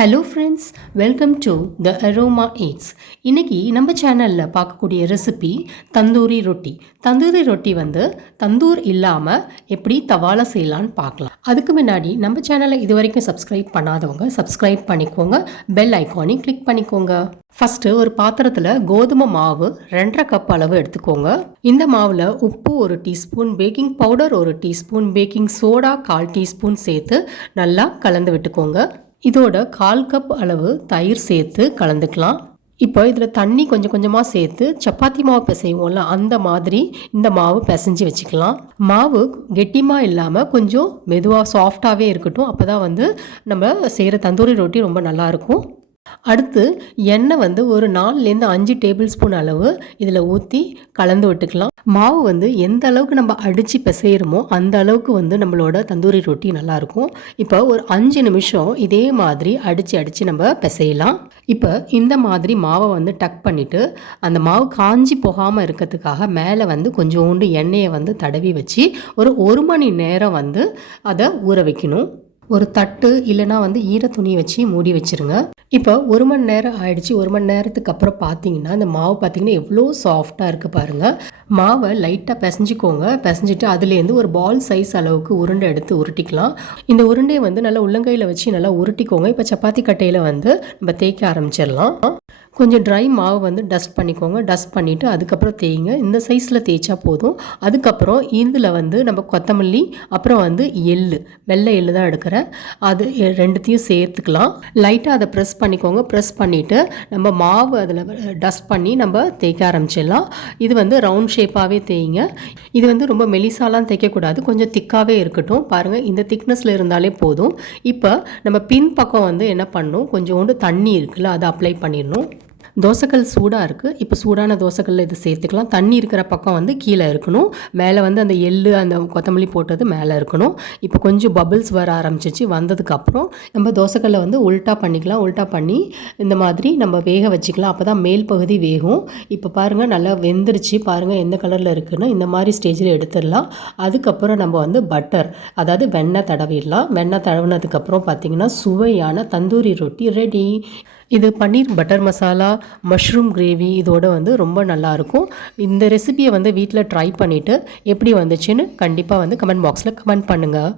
Hello friends, welcome to the aroma eats. இன்றைக்கி நம்ம சேனலில் பார்க்கக்கூடிய ரெசிபி தந்தூரி ரொட்டி. தந்தூரி ரொட்டி தந்தூர் இல்லாமல் எப்படி தவால செய்யலான்னு பார்க்கலாம். அதுக்கு முன்னாடி நம்ம சேனலை இது வரைக்கும் சப்ஸ்கிரைப் பண்ணாதவங்க சப்ஸ்கிரைப் பண்ணிக்கோங்க, பெல் ஐக்கானையும் கிளிக் பண்ணிக்கோங்க. ஃபஸ்ட்டு ஒரு பாத்திரத்தில் கோதுமை மாவு 2.5 கப் அளவு எடுத்துக்கோங்க. இந்த மாவில் உப்பு 1 teaspoon, baking powder 1 teaspoon, baking soda 1/4 teaspoon சேர்த்து நல்லா கலந்து விட்டுக்கோங்க. இதோட 1/4 கப் அளவு தயிர் சேர்த்து கலந்துக்கலாம். இப்போ இதில் தண்ணி கொஞ்சம் கொஞ்சமாக சேர்த்து சப்பாத்தி மாவு பிசைவோம்ல, அந்த மாதிரி இந்த மாவு பிசைஞ்சு வச்சுக்கலாம். மாவு கெட்டிமாக இல்லாமல் கொஞ்சம் மெதுவாக சாஃப்டாகவே இருக்கட்டும். அப்போ தான் நம்ம செய்கிற தந்தூரி ரொட்டி ரொம்ப நல்லாயிருக்கும். அடுத்து எண்ணெய் ஒரு 4லேருந்து 5 டேபிள் ஸ்பூன் அளவு இதில் ஊற்றி கலந்து விட்டுக்கலாம். மாவு எந்த அளவுக்கு நம்ம அடித்து பிசைகிறோமோ அந்த அளவுக்கு நம்மளோட தந்தூரி ரொட்டி நல்லாயிருக்கும். இப்போ ஒரு 5 நிமிஷம் இதே மாதிரி அடித்து நம்ம பிசையலாம். இப்போ இந்த மாதிரி மாவை டக் பண்ணிவிட்டு அந்த மாவு காஞ்சி போகாமல் இருக்கிறதுக்காக மேலே கொஞ்சோண்டு எண்ணெயை தடவி வச்சு ஒரு 1 மணி நேரம் அதை ஊற வைக்கணும். ஒரு தட்டு இல்லைனா ஈர துணி வச்சு மூடி வச்சுருங்க. இப்போ 1 மணி நேரம் ஆயிடுச்சு. 1 மணி நேரத்துக்கு அப்புறம் பார்த்தீங்கன்னா இந்த மாவு பார்த்தீங்கன்னா எவ்வளோ சாஃப்டாக இருக்குது பாருங்கள். மாவை லைட்டாக பிசைஞ்சிக்கோங்க. பிசைஞ்சிட்டு அதுலேருந்து ஒரு பால் சைஸ் அளவுக்கு உருண்டை எடுத்து உருட்டிக்கலாம். இந்த உருண்டையை நல்லா உள்ளங்கையில் வச்சு நல்லா உருட்டிக்கோங்க. இப்போ சப்பாத்தி கட்டையில் நம்ம தேய்க்க ஆரம்பிச்சிடலாம். கொஞ்சம் ட்ரை மாவு டஸ்ட் பண்ணிக்கோங்க. டஸ்ட் பண்ணிவிட்டு அதுக்கப்புறம் தேய்ங்க. இந்த சைஸில் தேய்ச்சா போதும். அதுக்கப்புறம் இதில் நம்ம கொத்தமல்லி அப்புறம் எள்ளு, வெள்ளை எள்ளு தான் எடுக்கிறேன், அது 2த்தையும் சேர்த்துக்கலாம். லைட்டாக அதை ப்ரெஸ் பண்ணிக்கோங்க. ப்ரெஸ் பண்ணிவிட்டு நம்ம மாவு அதில் டஸ்ட் பண்ணி நம்ம தேய்க்க ஆரம்பிச்சிடலாம். இது ரவுண்ட் ஷேப்பாகவே தேய்ங்க. இது ரொம்ப மெலிசாலாம் தேய்க்கக்கூடாது, கொஞ்சம் திக்காகவே இருக்கட்டும். பாருங்கள், இந்த திக்னஸில் இருந்தாலே போதும். இப்போ நம்ம பின் பக்கம் என்ன பண்ணணும், கொஞ்சோண்டு தண்ணி இருக்குல்ல, அதை அப்ளை பண்ணிடணும். தோசைக்கல் சூடாக இருக்குது. இப்போ சூடான தோசைக்கல்லில் இது சேர்த்துக்கலாம். தண்ணி இருக்கிற பக்கம் கீழே இருக்கணும். மேலே அந்த எள்ளு அந்த கொத்தமல்லி போட்டது மேலே இருக்கணும். இப்போ கொஞ்சம் பபிள்ஸ் வர ஆரம்பிச்சிச்சு. வந்ததுக்கப்புறம் நம்ம தோசைக்கல்லை உல்ட்டா பண்ணிக்கலாம். உல்ட்டா பண்ணி இந்த மாதிரி நம்ம வேக வச்சுக்கலாம். அப்போ தான் மேல் பகுதி வேகும். இப்போ பாருங்கள், நல்லா வெந்துருச்சு. பாருங்கள் எந்த கலரில் இருக்குன்னு. இந்த மாதிரி ஸ்டேஜில் எடுத்துடலாம். அதுக்கப்புறம் நம்ம பட்டர், அதாவது வெண்ணெய் தடவிடலாம். வெண்ணெய் தடவினதுக்கப்புறம் பார்த்திங்கன்னா சுவையான தந்தூரி ரொட்டி ரெடி. இது பன்னீர் பட்டர் மசாலா, மஷ்ரூம் கிரேவி இதோட ரொம்ப நல்லாயிருக்கும். இந்த ரெசிபியை வீட்டில் ட்ரை பண்ணிவிட்டு எப்படி வந்துச்சுன்னு கண்டிப்பாக கமெண்ட் பாக்ஸில் கமெண்ட் பண்ணுங்கள்.